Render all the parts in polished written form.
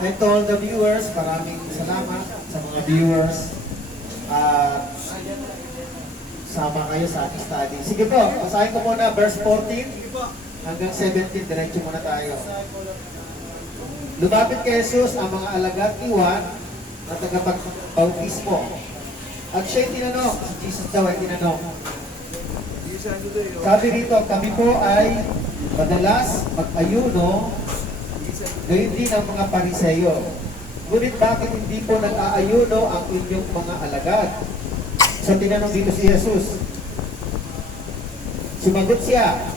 And to all the viewers, maraming salamat sa mga viewers. At sama kayo sa ating study. Sige po, basahin ko muna verse 14 hanggang 17. Diretso muna tayo. Lumapit kay Jesus ang mga alagad ni Juan na tagapagbautismo. At siya'y tinanong, si Jesus daw ay tinanong. Sabi rito, kami po ay madalas mag-ayuno, gayon din ang mga Pariseyo. Ngunit bakit hindi po nag-aayuno ang inyong mga alagad? So tinanong dito si Jesus. Sumagot siya,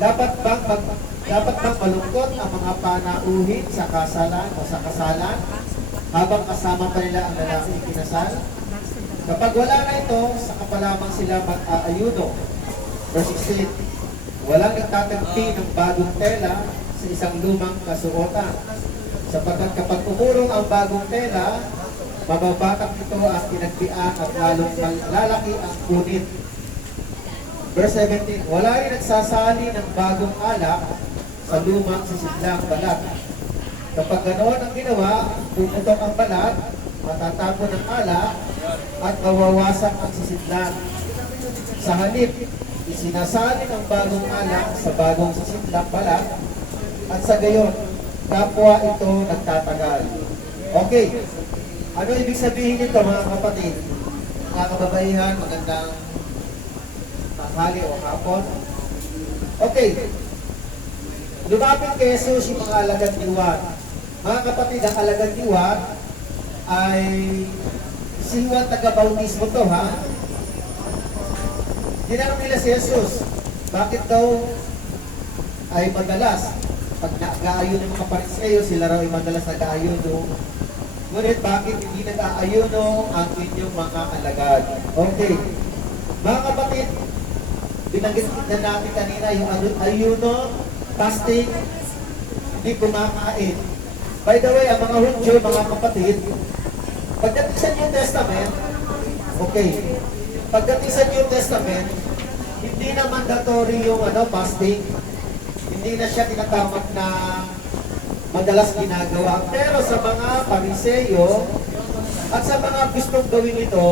dapat bang malungkot ang mga panauhin sa kasalan o sa kasalan habang kasama pa nila ang lalaking kinasal? Kapag wala na ito, saka pa lamang sila mag-aayuno. Verse 16, walang nagtatagpi ng bagong tela sa isang lumang kasuotan. Sapagkat kapag umurong ang bagong tela, mababatak ito ang pinagpian at lalong lalaki ang kunit. Verse 17, wala rin nagsasali ng bagong alak sa lumang sisidlang balat. Kapag ganoon ang ginawa, puputok ang balat, matatapon ang alak, at mawawasak ang sisidlan. Sa halip, isinasalin ang bagong alak sa bagong sisidlang balat, at sa gayon, kapwa ito nagtatagal. Okay, ano ibig sabihin nito mga kapatid? Mga kababaihan, magandang tanghali o hapon. Okay, lumapit kay Jesus yung mga alagad ni Juan. Mga kapatid, ang alagad ni Juan ay si Juan taga-bautismo to, ha? Tinanong nila si Jesus, bakit daw ay madalas pag nag-aayuno ng mga Pariseyo, sila raw ay madalas nag-aayuno. Ngunit bakit hindi nag-aayuno ang inyong mga alagad? Okay. Mga kapatid, binanggit na natin kanina yung ayuno, fasting, hindi kumakain. By the way, ang mga Hudyo, mga kapatid, pagdating sa New Testament, okay, pagdating sa New Testament, hindi na mandatory yung fasting. Hindi na siya tinatawag na madalas ginagawa. Pero sa mga Pariseyo at sa mga gustong gawin ito,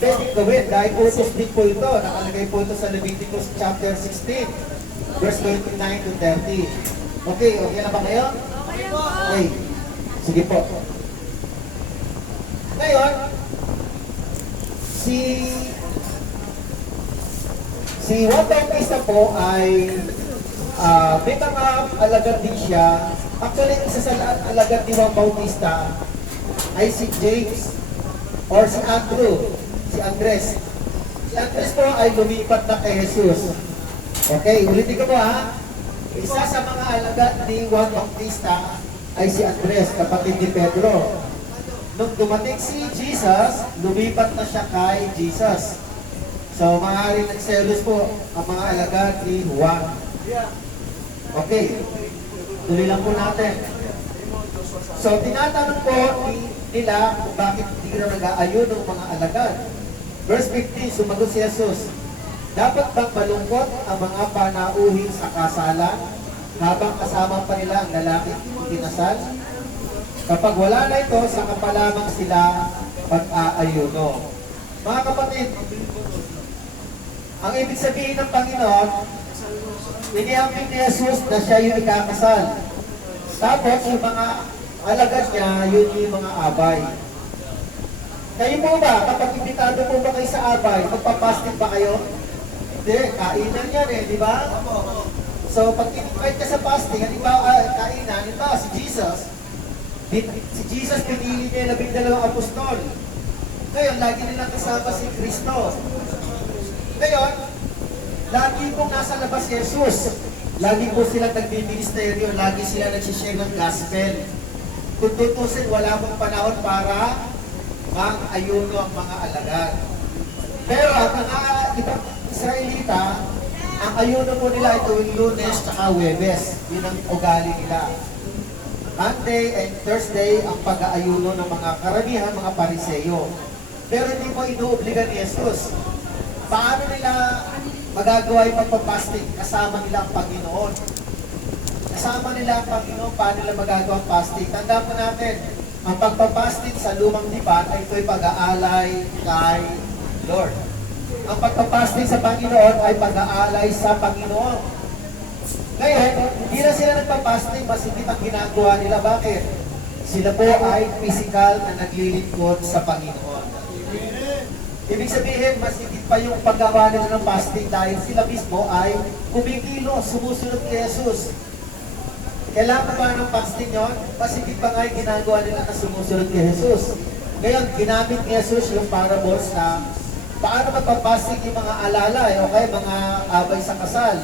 pwedeng gawin dahil utos din po ito. Nakalagay po ito sa Leviticus chapter 16, verse 29 to 30. Okay, okay na ba kayo? Okay, sige po. Ngayon, si Juan Bautista po ay may mga alagad din siya. Actually, isa sa alagad ni Juan Bautista ay si James or si Andrew, si Andres. Si Andres po ay lumipat na kay Jesus. Okay, ulitin ko po, ha. Isa sa mga alagad ni Juan Bautista ay si Andres, kapatid ni Pedro. Nung dumating si Jesus, lumipat na siya kay Jesus. So, maaaring nagselos po ang mga alagad ni Juan. Okay, tuloy lang po natin. So, tinatanong po nila kung bakit hindi na nag-aayon ng mga alagad. Verse 15, sumagot si Jesus, dapat bang malungkot ang mga panauhin sa kasalan habang kasama pa nila ang lalaki kinasal? Kapag wala na ito, saka pa lamang sila mag-aayuno. Mga kapatid, ang ibig sabihin ng Panginoon, iniambing ni Jesus na siya yung ikakasal. Tapos yung mga alagad niya, yun yung mga abay. Kayo po ba, kapag imbitado po ba kayo sa abay, magpapasting ba kayo? Hindi, kainan yan di ba? So pag invite ka sa fasting, kainan, si Jesus pinili niya 12 apostol. Ngayon, lagi nilang kasama si Kristo. Ngayon, lagi pong nasa labas si Jesus. Lagi po silang nagbiministeryo, lagi sila nagsishare ng gospel. Kung tutusin, wala pong panahon para mag-ayuno ang mga alagad. Pero ang mga ibang Israelita, ang ayuno po nila ay tuwing Lunes at Huwebes. Yun ang ugali nila. Monday and Thursday ang pag-aayuno ng mga karamihan, mga Pariseyo. Pero hindi po inuobliga ni Jesus. Paano nila magagawa yung pagpapasting kasama nila ang Panginoon? Kasama nila ang Panginoon, paano nila magagawa ang fasting. Tandaan po natin, ang pagpapasting sa lumang tipan ay ito'y pag-aalay kay Lord. Ang pagpapasting sa Panginoon ay pag-aalay sa Panginoon. Ngayon, hindi na sila nagpapasting, mas hindi ang ginagawa nila. Bakit? Sila po ay physical na naglilingkod sa Panginoon. Ibig sabihin, mas higit pa yung paggawa nila ng fasting dahil sila mismo ay kumikilo, sumusunod kay Jesus. Kailangan ba ng fasting yun? Mas higit pa nga yung ginagawa nila na sumusunod kay Jesus. Ngayon, ginamit ni Jesus yung parables na paano magpapasting yung mga alalay o kaya mga abay sa kasal.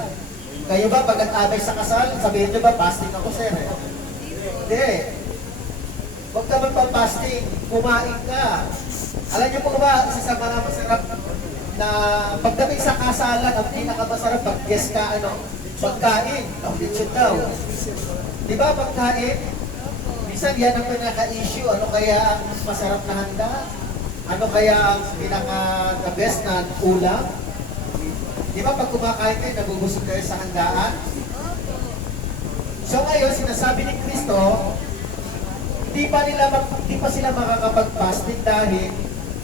Kayo ba, pag nag-abay sa kasal, sabihin nyo ba, fasting ako, sir? Hindi. Huwag ka magpapasting, kumain ka. Alam niyo po ba, isa sa mga masarap na pagdating sa kasalan, ang pinakamasarap pag-guess ka, pagkain. Lechon daw. Di ba, pagkain? Minsan yan ang pinaka-issue. Ano kaya ang masarap na handa? Ano kaya ang pinaka-the best na ulam? Di ba, pag kumakain kayo, nagugusog kayo sa handaan? So ngayon, sinasabi ni Kristo, hindi pa sila makakapag-fasting dahil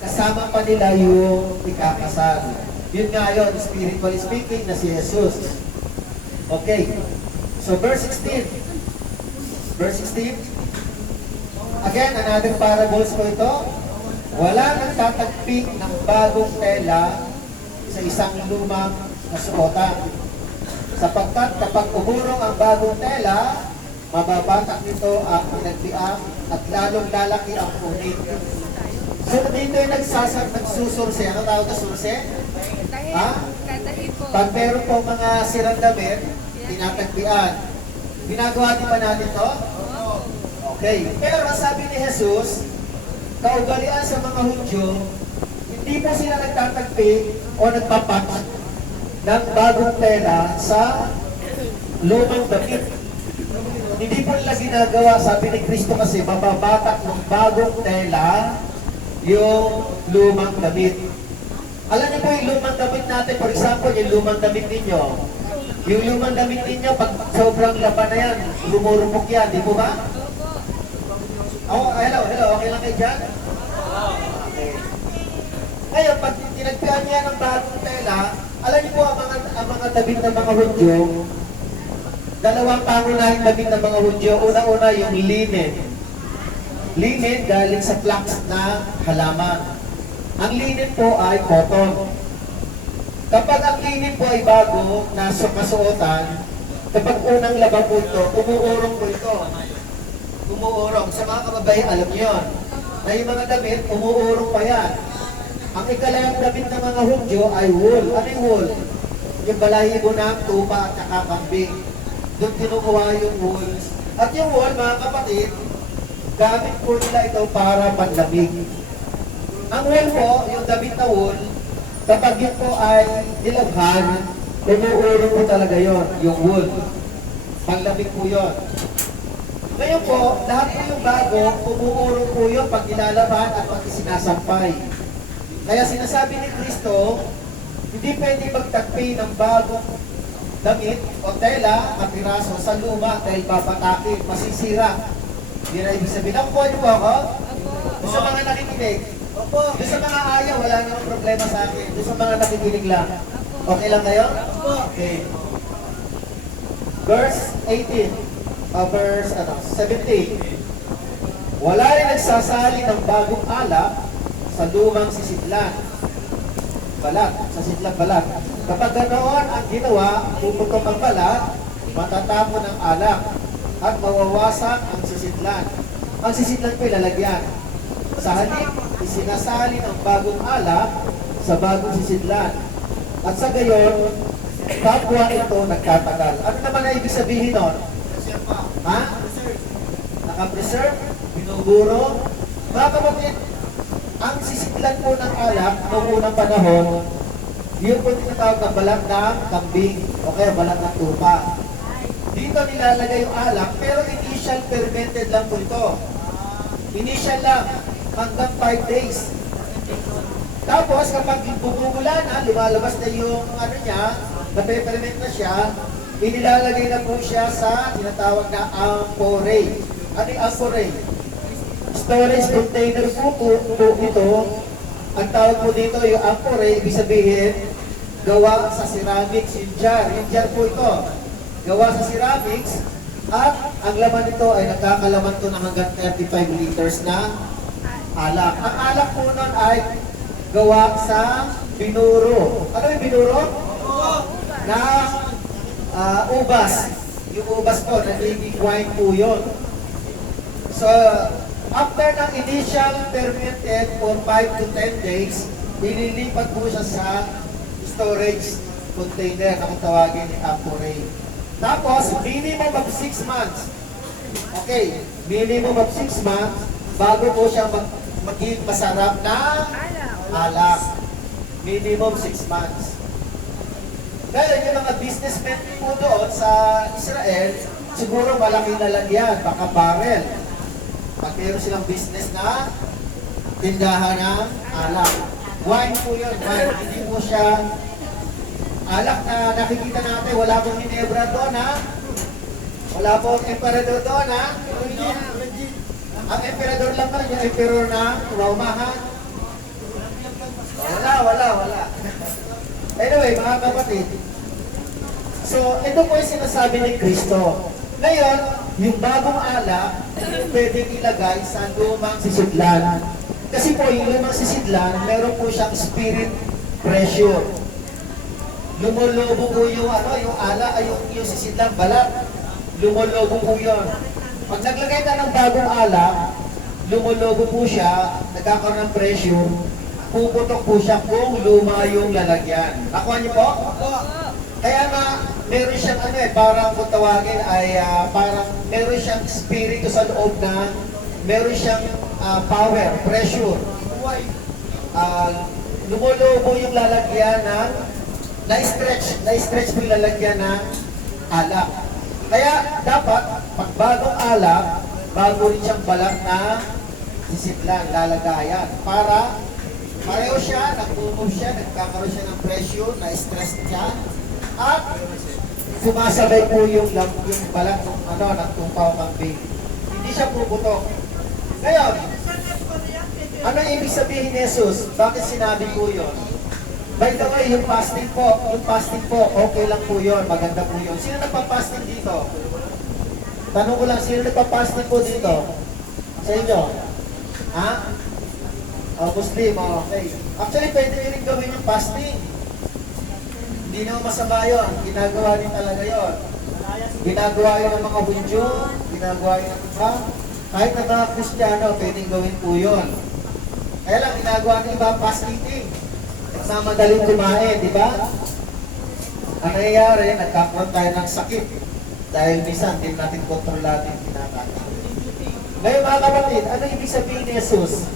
kasama pa nila yung ikakasal. Yun nga yun, spiritually speaking, na si Jesus. Okay. So verse 16. Verse 16. Again, another parables po ito. Wala nang tatagpik ng bagong tela sa isang lumang na suotan. Sapagkat kapag umurong ang bagong tela, mababatak nito ang pinagbiak at lalong lalaki ang punit. So dito yung nagsusurse. Ano tawag na surse? Ha? Pag meron po mga sirang damit, tinatagbian. Ginagawa din ba natin to? Okay. Pero sabi ni Jesus, kaugalian sa mga Hudyo, hindi po sila nagtatagpi o nagpapat ng bagong tela sa lumang damit. Hindi po nila ginagawa, sabi ni Kristo kasi, mababatak ng bagong tela yung lumang damit. Alam niyo po yung lumang damit natin, for example, yung lumang damit ninyo. Yung lumang damit ninyo, pag sobrang laban na yan, lumurupok yan, di po ba? Oh, hello, okay lang kayo dyan? Okay. Ngayon, pag tinagpian niya ng bagong tela, alam niyo po ang mga damit ng mga Hudyo, dalawang pangunahing damit ng mga Hudyo. Una-una yung linen. Linen galing sa flax na halaman. Ang linen po ay cotton. Kapag ang linen po ay bago na kasuotan, kapag unang laban po ito, umuurong po ito. Umuurong. Sa mga kababayan, alam niyo yun. Na yung mga damit, umuurong pa yan. Ang ikalayang damit ng mga Hudyo ay wool. Ano yung wool? Yung balahibo ng tupa at kambing. Doon kinukuha yung wool. At yung wool, mga kapatid, gamit po nila ito para panlamig. Ang wool po, yung damit na wool, kapag yun po ay nilabhan, umuurong po talaga yon, yung wool. Panlamig po yon. Ngayon po, lahat po yung bago, umuurong po yun pag nilalaban at pag sinasampay. Kaya sinasabi ni Kristo, hindi pwede magtagpi ng bagong damit o tela at piraso sa luma dahil babatakin, masisira. Hindi na ibig sabihin. Nakukuha niyo po ako? Doon sa mga nakikinig. Doon sa mga ayaw, wala namang problema sa akin. Doon sa mga nakikinig lang. Okay lang kayo? Okay. Verse 18. Verse 17. Wala rin nagsasali ng bagong alak sa lumang sisidlan. Balat, sa sidlang balat. Kapag ganoon ang ginawa, puputok ang balat, matatapon ang alak, at mawawasak ang sisidlan. Ang sisidlan po ilalagyan. Sa halip, isinasali ang bagong alak sa bagong sisidlan. At sa gayon, kapwa ito nagtatagal. Ano naman ang ibig sabihin nun? Ha? Nakapreserve? Binuburo? Mga kapatid, ang sisidlan po ng alak noong unang panahon, yun po tinatawag na balat ng kambing o kaya balat ng tupa. Dito nilalagay yung alak, pero initial fermented lang po ito. Initial lang, hanggang 5 days. Tapos kapag bumubula na, lumalabas na yung ano niya, nape-ferment na siya, inilalagay na po siya sa tinatawag na amphorae. Ano yung amphorae? Storage container po ito. Ang tawag po dito yung amphorae, ibig sabihin, gawa sa ceramics, yung jar po ito. Gawa sa ceramics, at ang laman nito ay nagkakalaman to ng hanggang 35 liters na alak. Ang alak po nun ay gawa sa binuro. Ano yung binuro? Na ubas. Yung ubas po, nagiging wine po yun. So, after ng initial fermented for 5 to 10 days, ililipat po siya sa storage container na kung tawagin ni amphorae. Tapos, minimum of 6 months. Okay, minimum of 6 months bago po siya maging masarap na alak. Minimum 6 months. Ngayon, yung mga businessmen po doon sa Israel, siguro malaking lalagyan, baka barrel. Pag meron silang business na tindahan ng alak. Wine po yun, wine. Hindi po siya alak na nakikita natin. Wala pong Ginebra doon, ha? Wala pong emperador doon, ha? Ang emperador lang ba? Yung emperor na Roma, ha? Wala. Anyway, mga kapatid. So, ito po yung sinasabi ni Kristo. Ngayon, yung bagong alak, pwedeng ilagay sa lumang sisidlan. Kasi po, yung lumang sisidlan, meron po siyang spirit pressure. Lumolobo po yung alak, ay yung sisidlan, balat. Lumolobo po yun. Pag naglagay ka ng bagong alak, lumolobo po siya, nagkakaroon ng pressure, puputok po siya kung luma yung lalagyan. Nakuha niyo po? Kaya nga, meron siyang parang kung tawagin ay parang meron siyang spirito sa loob na meron siyang power, pressure. Lumolobo yung lalagyan ng na-stretch po yung lalagyan ng alak. Kaya dapat, pag bagong alak, bago rin siyang balat na sisiplan, lalagayan. Para pareho siya, nag-move siya, nagkakaroon siya ng pressure, na-stress siya, at sumasabay po yung balat ng tumpaw kambing. Hindi siya puputok. Ngayon, ano ibig sabihin ni Jesus? Bakit sinabi po yun? By the way, yung fasting po, okay lang po yun, maganda po yun. Sino nagpa-fasting dito? Tanong ko lang, sino nagpa-fasting po dito? Sa inyo? Ha? Muslim, okay. Actually, pwede rin gawin yung fasting. Hindi naman masama yun. Ginagawa rin talaga yun. Ginagawa yun ng mga Hudyo, ginagawa yun ng iba. Kahit na mga Kristiyano, pwedeng gawin po yun. Kaya lang, ginagawa ng iba, fast eating. Madaling kumain, di ba? Ang nangyayari, nagkakaroon tayo ng sakit. Dahil minsan, hindi natin kontrolado yung kinakain. Ngayon mga kapatid, ano ibig sabihin ni Jesus?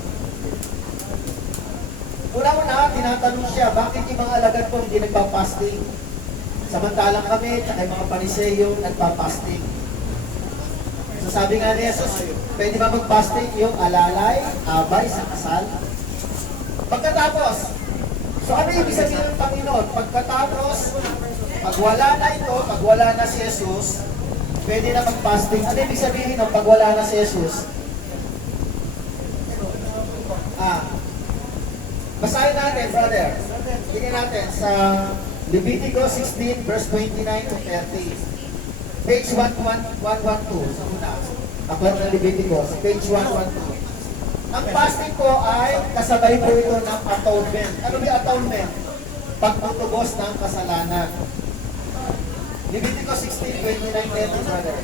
Una-una, tinatanong siya, bakit yung mga alagad po hindi nagpa-fasting? Samantalang kami, tsaka yung mga pariseyo, nagpa-fasting. So sabi nga ni Jesus, pwede ba mag-fasting yung alalay, abay, sa kasal? Pagkatapos, so ano ibig sabihin ng Panginoon? Pagkatapos, pag wala na ito, pag wala na si Jesus, pwede na mag-fasting. Ano ibig sabihin ng pag wala na si Jesus? Basahin natin, brother. Tingnan natin sa Leviticus 16, verse 29 to 30. Page 112. Sa una. Aklat ng Leviticus, page 112. Ang fasting po ay kasabay po ito ng atonement. Ano ba atonement? Pagtutubos ng kasalanan. Leviticus 16, 29, 30, brother.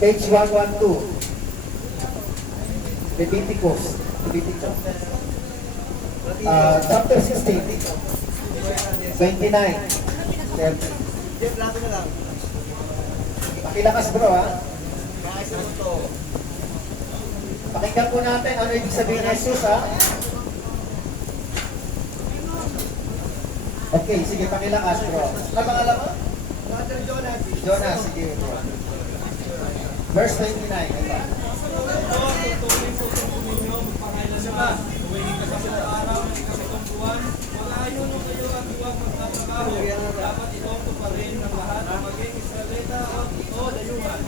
Page 112. Leviticus. Chapter 16, 29, 30. Pakilakas bro ha. Pakinggan po natin ano ibig sabihin ni Jesus ha. Okay, sige pakilakas bro. Ano pangalan mo? Jonas, sige bro. Verse 29. Tuwing ikasapong araw ng ikasapong buwan, wala Mag-aayuno kayo at huwag magtatrabaho. Dapat itong tuparin ng lahat na maging Israelita o dayuhan.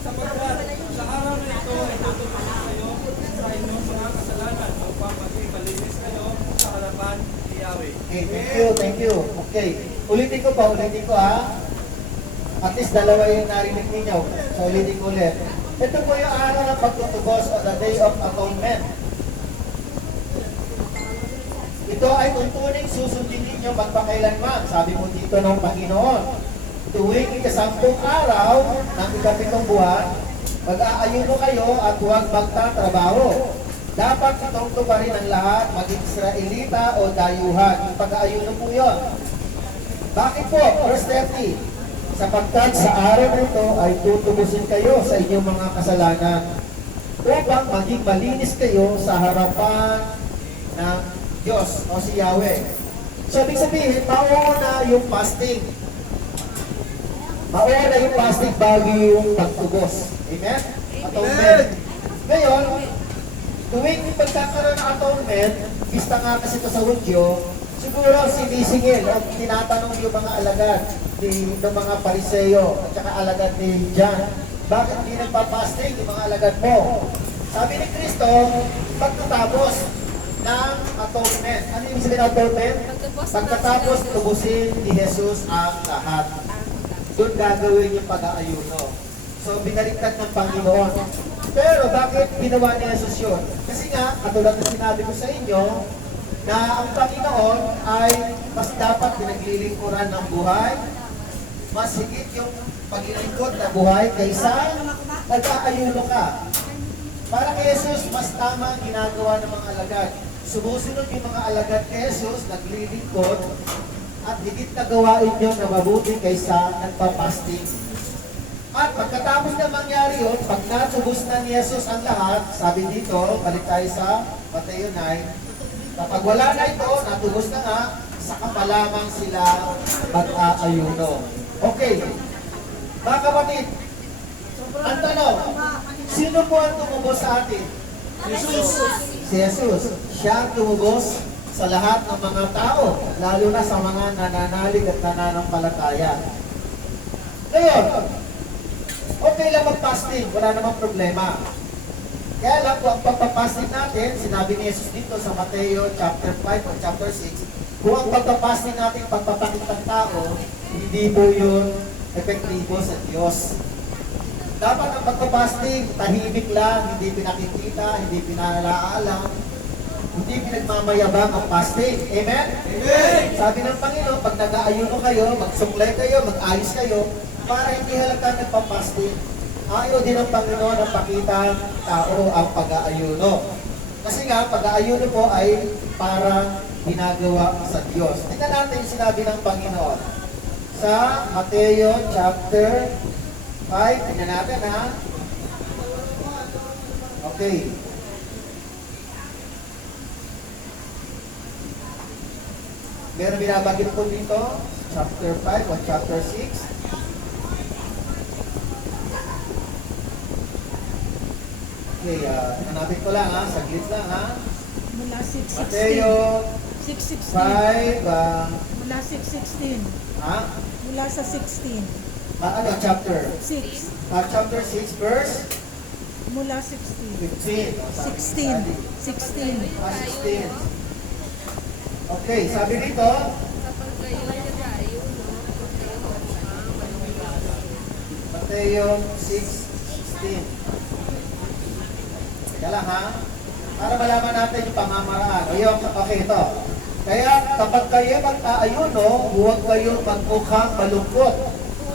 Sapagkat sa araw na ito ay tutubusin kayo sa inyong mga kasalanan upang maging malinis kayo sa harapan ni Yahweh. Okay, thank you. Okay, ulitin ko ha. At least dalawa yung narinig ninyo. So ulitin ko ulit. Ito po yung araw ng pagtutubos o the Day of Atonement. Ito ay tuntuning susundin ninyo magpakailanman, sabi mo dito ng Panginoon. Tuwing ikasampung araw ng ikapitong buwan, mag-aayuno kayo at huwag magtatrabaho. Dapat itong tuparin ang lahat, maging Israelita o dayuhan. Yung pag-aayuno po yun. Bakit po? Verse 30. Sapagkat sa araw na ito ay tutubusin kayo sa inyong mga kasalanan upang maging malinis kayo sa harapan ng Diyos o si Yahweh. So, ibig sabihin, mauna yung fasting. Mauna yung fasting bago yung pagtubos. Amen? Atonement. Ngayon, tuwing pagkakaroon ng atonement, bista nga kasi ito sa Hudyo, siguro sinisingil o tinatanong yung mga alagad ng mga Pariseo at saka alagad ni John, bakit hindi nagpapasting yung mga alagad mo? Sabi ni Kristo, pagkatapos ng atonement. Ano yung sabihin ng atonement? Pagkatapos tubusin ni Jesus ang lahat. Doon gagawin yung pag-aayuno. So, binaliktad ng Panginoon. Pero bakit ginawa ni Jesus yun? Kasi nga, katulad na sinabi ko sa inyo, na ang Panginoon ay mas dapat pinaglilingkuran ng buhay, mas higit yung paglilingkod na buhay kaysa nag-aayuno ka. Para kay Jesus, mas tama ang ginagawa ng mga alagad. Sumusunod yung mga alagad kay Jesus, naglilingkod, at higit na gawain nyo na mabuti kaysa nagpapasting. At pagkatapos na mangyari yun, pag natubos na ni Jesus ang lahat, sabi dito, balik tayo sa Mateo 9, kapag wala na ito, natubos na nga, saka pa lamang sila mag-aayuno. Okay. Mga kapatid, ang tanong, sino po ang tumubos sa atin? Jesus. Si Jesus. Siya ang tumubos sa lahat ng mga tao, lalo na sa mga nananalig at nananampalataya. Ngayon, okay lang mag-fasting, wala namang problema. Kaya lang kung ang pagpapasting natin, sinabi ni Jesus dito sa Mateo chapter 5 o chapter 6, kung ang pagpapasting natin pagpapakitang tao, hindi po yun epektibo sa Diyos. Dapat ang pagpapasting, tahimik lang, hindi pinakikita, hindi pinalaalam, hindi pinagmamayabang ang fasting. Amen? Amen! Sabi ng Panginoon, pag nag-aayuno kayo, magsuklay kayo, mag-ayos kayo, para hindi halata nagpapasting. Ayaw din ng Panginoon ang pakita tao ang pag-aayuno. Kasi nga, pag-aayuno po ay parang ginagawa sa Diyos. Tingnan natin yung sinabi ng Panginoon. Sa Mateo chapter 5, tingnan natin ha. Okay. Meron binabanggit po dito, chapter 5 o chapter 6. Okay, hanapin ko lang ha, saglit lang ha. Mula 6:16. Mateo 6:16. 5, Mula 6:16. ha? Mula sa 16. Ano, chapter? 6. Chapter 6, verse Mula 16. 15. 16. 16. 16. Okay, sabi dito, Mateo 6:16. Teka lang ha. Para malaman natin yung pamamaraan. Okay, ito. Kaya kapag kayo mag-aayuno, huwag kayo magmukhang malungkot.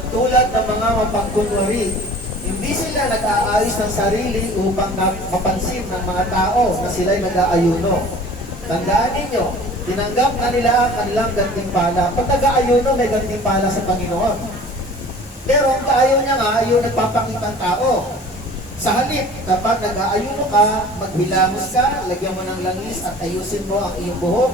Tulad ng mga mapagkunwari. Hindi sila nag-aayos ng sarili upang mapansin ng mga tao na sila'y nag-aayuno. Tandaan ninyo, tinanggap na nila ang kanilang gantimpala. Pag nag-aayuno, may gantimpala sa Panginoon. Pero ang ayaw niya nga, yung nagpapakitang tao. Sa halip, kapag nag-aayuno ka, magbilangos ka, lagyan mo ng langis at ayusin mo ang iyong buhok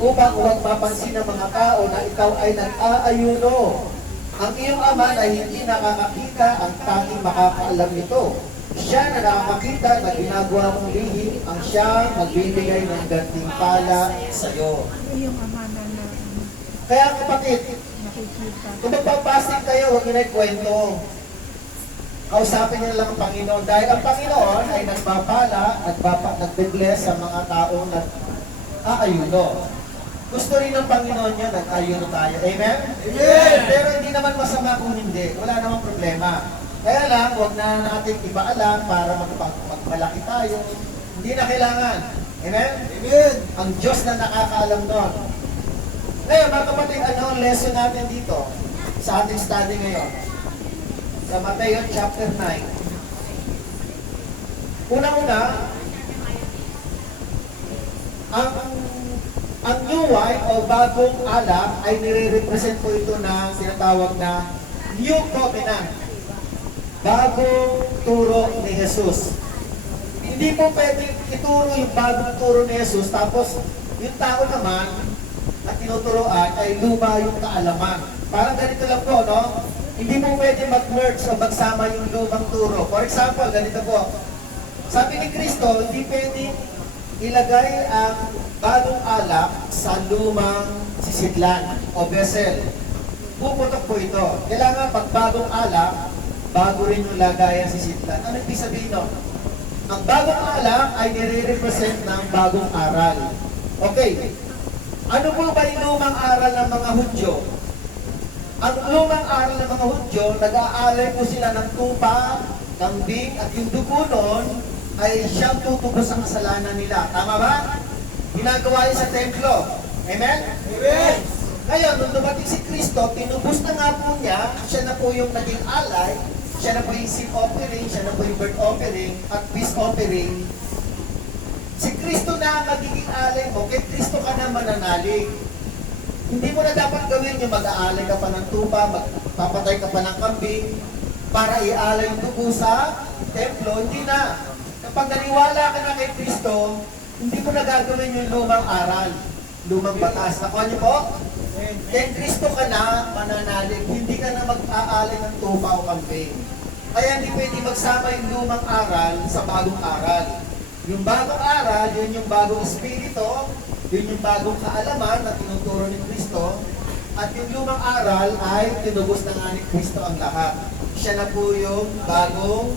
upang huwag mapansin ng mga tao na ikaw ay nag-aayuno. Ang iyong ama na hindi nakakakita ang tanging makakaalam nito. Siya na nakakakita na ginagawa mong lihim ang siyang magbibigay ng gantimpala sa iyo. Yung ama na Kaya kapatid, nakikita. kung magpapasig kayo, huwag niyo na ikwento. Kausapin niyo lang ang Panginoon. Dahil ang Panginoon ay nagpapala, nagbe-bless sa mga taong nag-aayuno. Gusto rin ng Panginoon yun, nag-aayuno tayo. Amen? Amen! Pero hindi naman masama kung hindi. Wala namang problema. Kaya lang, huwag na natin ipaalam para magmalaki tayo. Hindi na kailangan. Amen? Amen! Ang Diyos na nakakaalam doon. Ngayon, mga kapatid, ano ang lesson natin dito sa ating study ngayon? Sa Mateo chapter 9. Unang-una, ang new wine o bagong alak ay nire-represent po ito na sinatawag na New Covenant. Bagong turo ni Jesus. Hindi po pwedeng ituro yung bagong turo ni Jesus tapos yung tao naman na tinuturoan ay luma yung kaalaman. Parang ganito lang po, no? Hindi mo pwede mag-merge o magsama yung lumang turo. For example, ganito po. Sabi ni Kristo, hindi pwede ilagay ang bagong alak sa lumang sisidlan o vessel. Puputok po ito. Kailangan pag bagong alak, bago rin yung lagayan sisidlan. Ano ibig sabihin nun? Ang bagong alak ay nire-represent ng bagong aral. Okay. Ano po ba yung lumang aral ng mga Hudyo? Ang lumang aral ng mga Hudyo, nag-aalay po sila ng tupa, kambing, at yung dugo nun ay siyang tutubos ang kasalanan nila. Tama ba? Ginagawa yun sa templo. Amen? Amen! Ngayon, nung dumating si Kristo, tinubos na nga po niya, siya na po yung naging alay, siya na po yung sin offering, siya na po yung burnt offering, at peace offering. Si Kristo na ang magiging alay mo, kay Kristo ka na mananalig. Hindi mo na dapat gawin yung mag-aalay ka pa ng tupa, magpapatay ka pa ng kambing, para ialay yung dugo sa templo. Hindi na. Kapag naniwala ka na kay Kristo, hindi mo na gagawin yung lumang aral, lumang batas. Nakuha niyo po? Kay Kristo ka na mananalig, hindi ka na mag-aalay ng tupa o kambing. Kaya hindi pwede magsama yung lumang aral sa bagong aral. Yung bagong aral, yun yung bagong espiritu, yun yung bagong kaalaman na tinuturo ni Kristo, at yung lumang aral ay tinubos na nga ni Kristo ang lahat. Siya na po yung bagong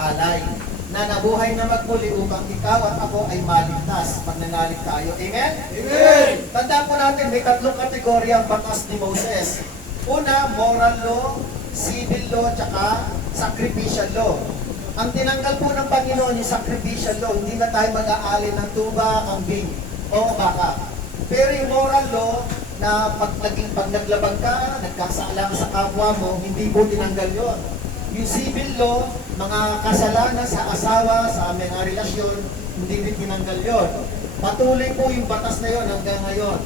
alay na nabuhay na magmuli upang ikaw at ako ay maligtas pag nanalig tayo. Amen? Amen! Tandaan po natin, may tatlong kategorya ang batas ni Moses. Una, moral law, civil law, tsaka sacrificial law. Ang tinanggal po ng Panginoon yung sacrificial law, hindi na tayo mag-aalin ng tuba, kambing, o baka. Pero yung moral law, na pag naglabag ka, nagkasala ka sa kapwa mo, hindi po tinanggal yon. Yung civil law, mga kasalanan sa asawa, sa mga relasyon, hindi rin tinanggal yon. Patuloy po yung batas na yon hanggang ngayon.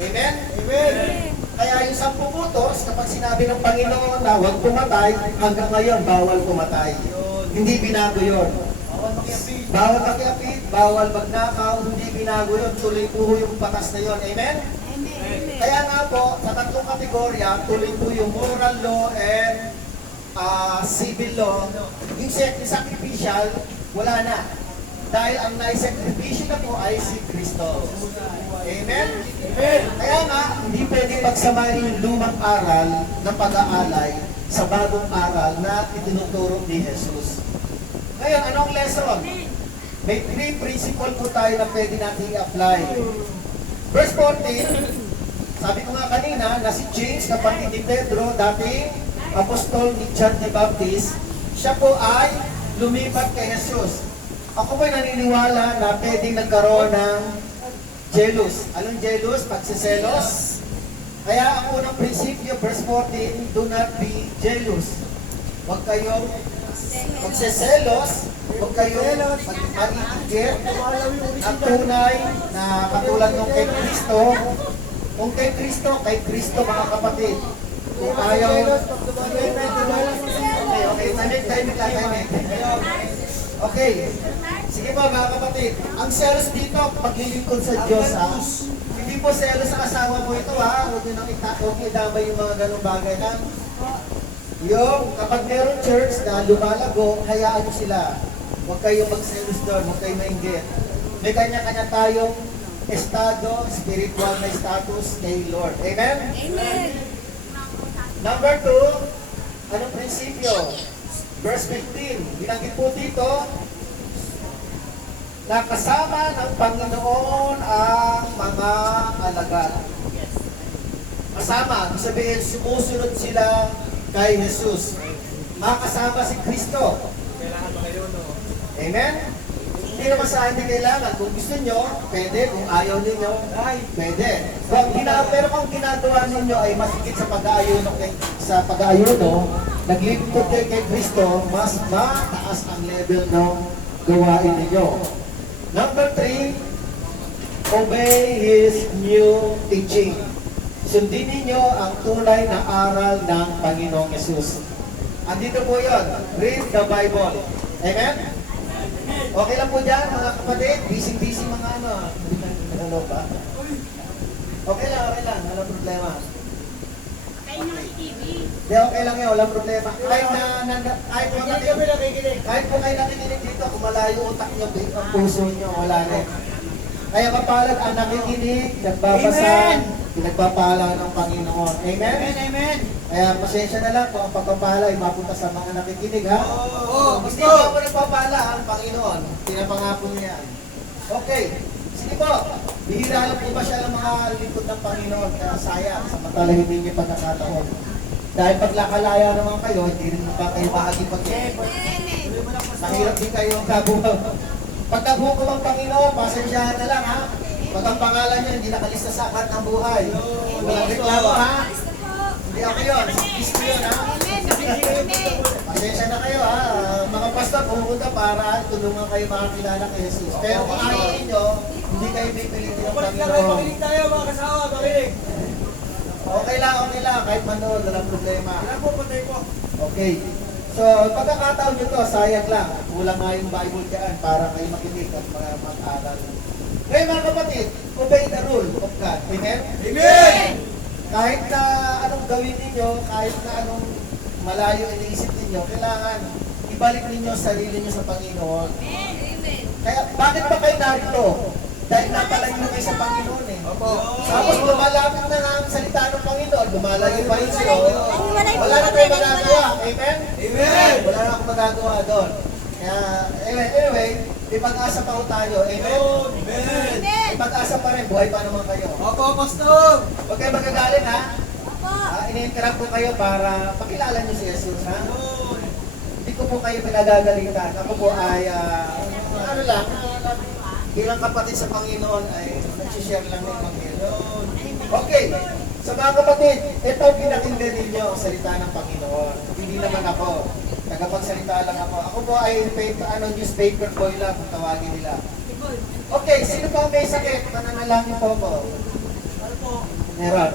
Amen? Amen! Kaya yung 10 utos, kapag sinabi ng Panginoon na huwag pumatay, hanggang ngayon, bawal pumatay. Hindi binago yun. Bawal makiapid, bawal magnakaw, hindi binago yun. Tuloy po yung batas na yun. Amen? Amen. Kaya nga po, sa tatlong kategorya, tuloy po yung moral law and civil law. Yung sacrificial, wala na. Dahil ang naisakripisyo na po ay si Kristo. Amen? Amen. Kaya nga, hindi pwede pagsamahin yung lumang aral na pag-aalay sa bagong aral na itinuturo ni Jesus. Ngayon, anong lesson? May 3 principle po tayo na pwede natin i-apply. Verse 14, sabi ko nga kanina na si James, kapatid ni Pedro, dating apostol ni John the Baptist, siya po ay lumipat kay Jesus. Ako po'y naniniwala na pwedeng nagkaroon ng jealous. Anong jealous? Pagsiselos. Kaya ang unang prinsipyo, verse 14, do not be jealous. Huwag kayong magsiselos, huwag kayong mag-iigit ang tunay na katulad ng kay Kristo. Kung kay Kristo mga kapatid. Kung ayaw, timing. Okay. Sige po mga kapatid. Ang selos dito, paglilingkod sa Diyos ha. Hindi po selos sa asawa mo ito ha. Huwag nyo nang idamay yung mga ganong bagay ha. Yung kapag meron church na lumalago, hayaan nyo sila. Huwag kayong magselos doon, huwag kayong mainggit. May kanya-kanya tayong estado, spiritual na status kay Lord. Amen? Amen. Number 2, anong prinsipyo? Verse 15, binanggit po dito, na kasama ng Panginoon ang mga alagad. Kasama, ibig sabihin, sumusunod sila kay Jesus. Makasama si Kristo. Amen? Hindi naman sa hindi kailangan. Kung gusto nyo, pwede. Kung ayaw ninyo, pwede. Pero kung ginagawa ninyo ay masigit sa pag-aayuno, naglilingkod kayo kay Kristo, mas mataas ang level ng gawain ninyo. Number 3, obey His new teaching. Sundin ninyo ang tunay na aral ng Panginoong Yesus. Andito po yun. Read the Bible. Amen? Okay lang po dyan, mga kapatid. Busy-busy mga ano. Ano ba? Okay lang. Walang problema. Kayo na si TV. Hindi, okay lang yun. Walang problema. Kahit po kayo nakikinig dito, kung malayo utak nyo, ang puso nyo, wala na. Kaya kapalag ang nakikinig, nagbabasa, pinagpapala ng Panginoon. Amen? Amen. Kaya pasensya na lang kung ang pagpapala ay mapunta sa mga nakikinig, ha? Oo, Hindi pa po nagpapala ang Panginoon. Pinapangako niya yan. Okay. Sige po. Bihira lang po ba siya ng mga lingkod ng Panginoon? Kaya sayang, samantala hindi niyo pagkakataon. Dahil pag lakalaya naman kayo, hindi rin pa kayo makakipag-effort. Mahirap din kayo ang kabuhaw. Pag naghukom ang Panginoon, pasensyahan na lang, ha? Pag ang pangalan niyo hindi nakalista sa aklat ng buhay. Walang reklamo, ha? Hindi ako yun. Si Kristo yun, ha? Pasensya na kayo, ha? Mga pastor, pumunta para tulungan kayo makakilala kay Jesus. Pero kung ayaw ninyo, hindi kayo pipilitin ng Panginoon. tayo mga kasama, makinig. Okay lang. Kahit manood, walang problema. Ilan po patay ko? Okay. So, pagkakataon nyo to, sayang lang. Kulang nga yung Bible dyan para kayo makinig at mga mag-aral. Ngayon mga kapatid, obey the rule of God. Amen? Amen! Kahit na anong gawin ninyo, kahit na anong malayo iniisip ninyo, kailangan ibalik ninyo sarili nyo sa Panginoon. Amen. Kaya bakit ba kayo narito? Dahil napalayo kayo sa Panginoon eh. Opo. Tapos lumalapit na nga ang salita ng Panginoon, lumalayo pa rin sa'yo. Wala na tayo magagawa. Amen? Amen! Wala na akong magagawa doon. Kaya, anyway, may pag-asa pa ho tayo. Amen? Amen! May pag-asa pa rin. Buhay pa naman kayo. Opo, Pastor! Huwag kayo magagalit, ha? Opo. Ini-interrupt ko kayo para pakilala niyo si Jesus, ha? Hindi ko po kayo pinagagalitan. Ako po ay, ano lang, bilang kapatid sa Panginoon ay nagsishare lang ng Panginoon. Okay. Sa mga kapatid, ito ang pinakinggan ninyo ang salita ng Panginoon. Hindi naman ako. Tagapagsalita lang ako. Ako po ay newspaper boy lang kung tawagin nila. Okay, sino pa may sakit? Mananalangin po ako. Ano po? Meron.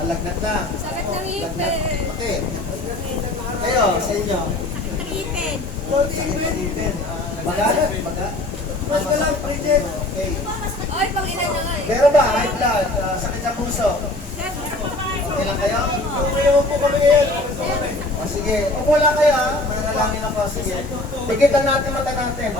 Alagnat na. Sakit ng Lagnat. ngipin. Okay. Kayo, sa inyo. Sakit ng ngipin. Magalat. Mas ka lang, Bridget! Okay. Oy, pang ina na nga eh. Meron ba? High blood? Sakit sa puso? Okay lang kayo? Okay po kami ngayon. O sige. Upo lang kayo ha. Mananalangin ako. Sige. Tigit lang natin mata natin.